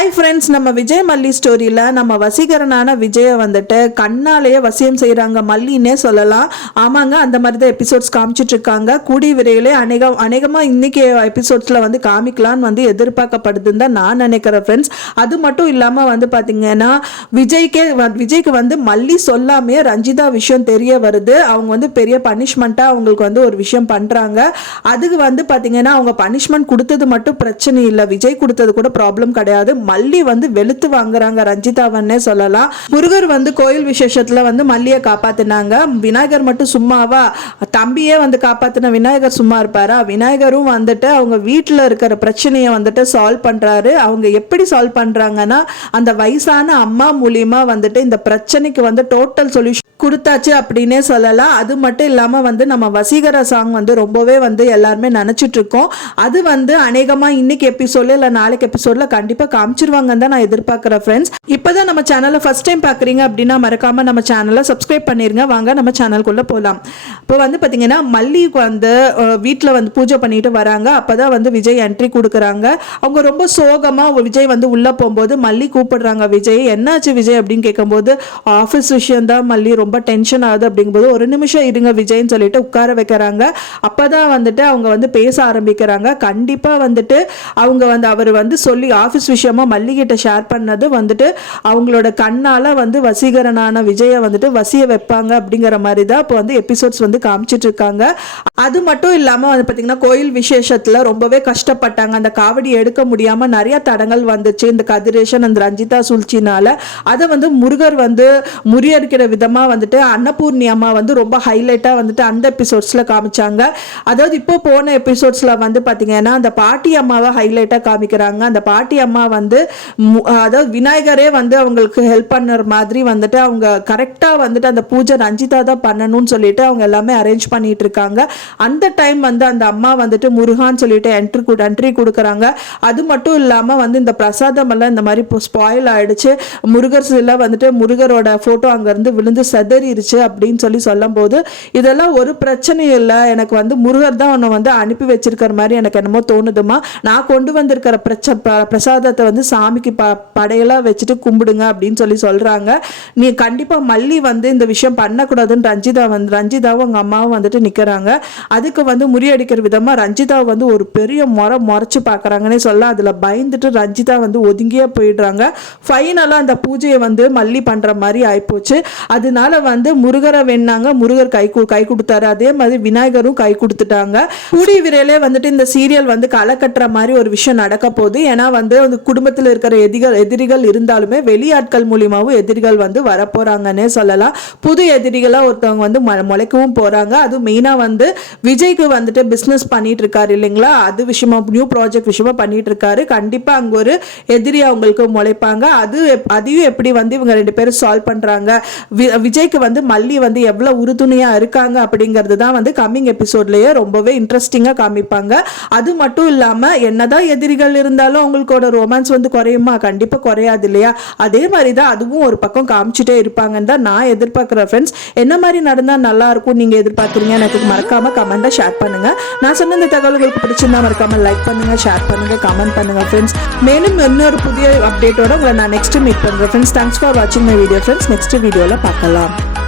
Hi friends நம்ம விஜய் மல்லி ஸ்டோரியில் நம்ம வசீகரனான விஜயை வந்துட்டு கண்ணாலேயே வசியம் செய்கிறாங்க மல்லின்னே சொல்லலாம். ஆமாங்க அந்த மாதிரி தான் எபிசோட்ஸ் காமிச்சிட்டு இருக்காங்க. கூடிய விரைவிலே அநேக அநேகமாக இன்றைக்கி எபிசோட்ஸில் வந்து காமிக்கலான்னு வந்து எதிர்பார்க்கப்படுதுன்னு தான் நான் நினைக்கிறேன் ஃப்ரெண்ட்ஸ் அது மட்டும் இல்லாமல் வந்து பார்த்திங்கன்னா விஜய்க்கே விஜய்க்கு வந்து மல்லி சொல்லாமே ரஞ்சிதா விஷயம் தெரிய வருது. அவங்க வந்து பெரிய பனிஷ்மெண்ட்டாக அவங்களுக்கு வந்து ஒரு விஷயம் பண்ணுறாங்க அதுக்கு வந்து பார்த்திங்கன்னா அவங்க பனிஷ்மெண்ட் கொடுத்தது மட்டும் பிரச்சனை இல்லை. விஜய் கொடுத்தது கூட ப்ராப்ளம் கிடையாது. மல்லி வந்து வெளுத்து வாங்குறாங்க. ரஞ்சிதாவன்னே சொல்லலாம். முருகர் வந்து கோயில் விசேஷத்துல வந்து மல்லியை காப்பாத்தினாங்க. விநாயகர் மட்டும் சும்மாவா? தம்பியே வந்து காப்பாத்தின விநாயகர் சும்மா இருப்பாரா? விநாயகரும் வந்துட்டு அவங்க வீட்டில் இருக்கிற பிரச்சனையை வந்துட்டு சால்வ் பண்றாரு. அவங்க எப்படி சால்வ் பண்றாங்கன்னா அந்த வயசான அம்மா மூலியமா வந்துட்டு இந்த பிரச்சனைக்கு வந்து டோட்டல் சொல்யூஷன் கொடுத்தாச்சு அப்படின்னே சொல்லலாம். அது மட்டும் இல்லாமல் வந்து நம்ம வசீகர சாங் வந்து ரொம்பவே வந்து எல்லாருமே நினச்சிட்ருக்கோம் அது வந்து அநேகமாக இன்னைக்கு எபிசோட்ல இல்லை நாளைக்கு எபிசோட்ல கண்டிப்பாக காமிச்சிருவாங்கன்னு தான் நான் எதிர்பார்க்குறேன் ஃப்ரெண்ட்ஸ் இப்போ தான் நம்ம சேனலை ஃபர்ஸ்ட் டைம் பார்க்குறீங்க அப்படின்னா மறக்காம நம்ம சேனலை சப்ஸ்கிரைப் பண்ணிருங்க. வாங்க நம்ம சேனலுக்குள்ளே போகலாம் இப்போ வந்து பார்த்தீங்கன்னா மல்லிக்கு வந்து வீட்டில் வந்து பூஜை பண்ணிட்டு வராங்க. அப்போ தான் வந்து விஜய் என்ட்ரி கொடுக்குறாங்க. அவங்க ரொம்ப சோகமாக விஜய் வந்து உள்ளே போகும்போது மல்லி கூப்பிடுறாங்க விஜய் என்னாச்சு விஜய்? அப்படின்னு கேட்கும்போது ஆஃபீஸ் விஷயம் தான் மல்லி ரொம்ப டென்ஷன் ஆகுது. அப்படிங்கும்போது ஒரு நிமிஷம் இருங்க விஜய்னு சொல்லிட்டு உட்கார வைக்கிறாங்க. அப்பதான் வந்துட்டு அவங்க வந்து பேச ஆரம்பிக்கிறாங்க. கண்டிப்பாக வந்துட்டு அவங்க வந்து அவர் வந்து சொல்லி ஆஃபீஸ் விஷயமா மல்லிகிட்ட ஷேர் பண்ணது வந்துட்டு அவங்களோட கண்ணால் வந்து வசீகரனான விஜயை வந்துட்டு வசிய வைப்பாங்க அப்படிங்கிற மாதிரி தான் இப்போ வந்து எபிசோட்ஸ் வந்து காமிச்சிட்டு இருக்காங்க. அது மட்டும் இல்லாமல் வந்து பார்த்திங்கன்னா கோயில் விசேஷத்தில் ரொம்பவே கஷ்டப்பட்டாங்க. அந்த காவடி எடுக்க முடியாமல் நிறைய தடங்கள் வந்துச்சு. இந்த கதிரேஷன் அந்த ரஞ்சிதா சூழ்ச்சினால. அதை வந்து முருகர் வந்து முறியடிக்கிற விதமாக வந்துட்டு அன்னபூர்ணி அம்மா வந்து ரொம்ப ஹைலைட்டாக வந்துட்டு அந்த எபிசோட்ஸில் காமிச்சாங்க. அதாவது இப்போ போன எபிசோட்ஸில் வந்து பார்த்திங்கன்னா அந்த பாட்டி அம்மாவை ஹைலைட்டாக காமிக்கிறாங்க. அந்த பாட்டி அம்மா வந்து அதாவது விநாயகரே வந்து அவங்களுக்கு ஹெல்ப் பண்ணுற மாதிரி வந்துட்டு அவங்க கரெக்டாக வந்துட்டு அந்த பூஜை ரஞ்சிதா தான் பண்ணணும்னு சொல்லிட்டு அவங்க எல்லாமே அரேஞ்ச் பண்ணிட்டு இருக்காங்க. அந்த டைம் வந்து அந்த அம்மா வந்துட்டு முருகான்னு சொல்லிட்டு என்ட்ரி என்ட்ரி கொடுக்குறாங்க. அது மட்டும் இல்லாமல் வந்து இந்த பிரசாதம் எல்லாம் இந்த மாதிரி ஸ்பாயில் ஆயிடுச்சு. முருகர் சில வந்துட்டு முருகரோட ஃபோட்டோ அங்கேருந்து விழுந்து செதறிடுச்சு அப்படின்னு சொல்லி சொல்லும்போது இதெல்லாம் ஒரு பிரச்சனையும் இல்லை. எனக்கு வந்து முருகர் தான் உன்னை வந்து அனுப்பி வச்சிருக்கிற மாதிரி எனக்கு என்னமோ தோணுதுமா நான் கொண்டு வந்திருக்கிற பிரச்ச ப- பிரசாதத்தை வந்து சாமிக்கு ப படையெல்லாம் வச்சுட்டு கும்பிடுங்க அப்படின்னு சொல்லி சொல்கிறாங்க நீ கண்டிப்பாக மல்லி வந்து இந்த விஷயம் பண்ணக்கூடாதுன்னு ரஞ்சிதா வந்து ரஞ்சிதாவும் அவங்க அம்மாவும் வந்துட்டு நிற்கிறாங்க அதுக்கு வந்து முறியடிக்கிற விதமாக ரஞ்சிதா வந்து ஒரு பெரிய முறை முறைச்சி பார்க்குறாங்கன்னே சொல்ல அதில் பயந்துட்டு ரஞ்சிதா வந்து ஒதுங்கியே போயிடுறாங்க. ஃபைனலாக அந்த பூஜையை வந்து மல்லி பண்ணுற மாதிரி ஆயிப்போச்சு. அதனால வந்து முருகரை வேணாங்க. முருகர் கை கை கொடுத்தாரு. அதே மாதிரி விநாயகரும் கை கொடுத்துட்டாங்க. கூடி விரையிலே வந்துட்டு இந்த சீரியல் வந்து களை கட்டுற மாதிரி ஒரு விஷயம் நடக்க போகுது. ஏன்னா வந்து குடும்ப குடும்பத்தில் இருக்கிற எதிரிகள் எதிரிகள் இருந்தாலுமே வெளியாட்கள் மூலியமாகவும் எதிரிகள் வந்து வரப்போறாங்கன்னே சொல்லலாம். புது எதிரிகளா ஒருத்தவங்க வந்து முளைக்கவும் போறாங்க. அது மெயினா வந்து விஜய்க்கு வந்துட்டு பிசினஸ் பண்ணிட்டு இருக்காரு இல்லைங்களா? அது விஷயமா நியூ ப்ராஜெக்ட் விஷயமா பண்ணிட்டு இருக்காரு கண்டிப்பா அங்க ஒரு எதிரி அவங்களுக்கு முளைப்பாங்க. அது அதையும் எப்படி வந்து இவங்க ரெண்டு பேரும் சால்வ் பண்றாங்க? விஜய்க்கு வந்து மல்லி வந்து எவ்வளவு உறுதுணையா இருக்காங்க அப்படிங்கிறது தான் வந்து கம்மிங் எபிசோட்லயே ரொம்பவே இன்ட்ரெஸ்டிங்கா காமிப்பாங்க. அது மட்டும் இல்லாம என்னதான் எதிரிகள் இருந்தாலும் அவங்களுக்கோட ரொமான்ஸ் வந்து குறையுமா? கண்டிப்பா குறையாது இல்லையா? அதே மாதிரி தான் அதுவும் ஒரு பக்கம் காமிச்சிட்டே இருப்பாங்கன்னு தான் நான் எதிர்பார்க்குறேன் ஃப்ரெண்ட்ஸ் என்ன மாதிரி நடந்தா நல்லா இருக்கும் நீங்க எதிர்பார்க்குறீங்க? எனக்கு மறக்காம கமெண்ட்டை ஷேர் பண்ணுங்க. நான் சொன்ன இந்த தகவல் உங்களுக்கு பிடிச்சிருந்தா மறக்காம லைக் பண்ணுங்க ஷேர் பண்ணுங்க கமெண்ட் பண்ணுங்க ஃப்ரெண்ட்ஸ் மேலும் இன்னொரு புதிய அப்டேட்டோட உங்களை நான் நெக்ஸ்ட் மீட் பண்ணுறேன் ஃப்ரெண்ட்ஸ் தேங்க்ஸ் ஃபார் வாட்சிங் மை வீடியோ ஃப்ரெண்ட்ஸ் நெக்ஸ்ட் வீடியோவில் பார்க்கலாம்.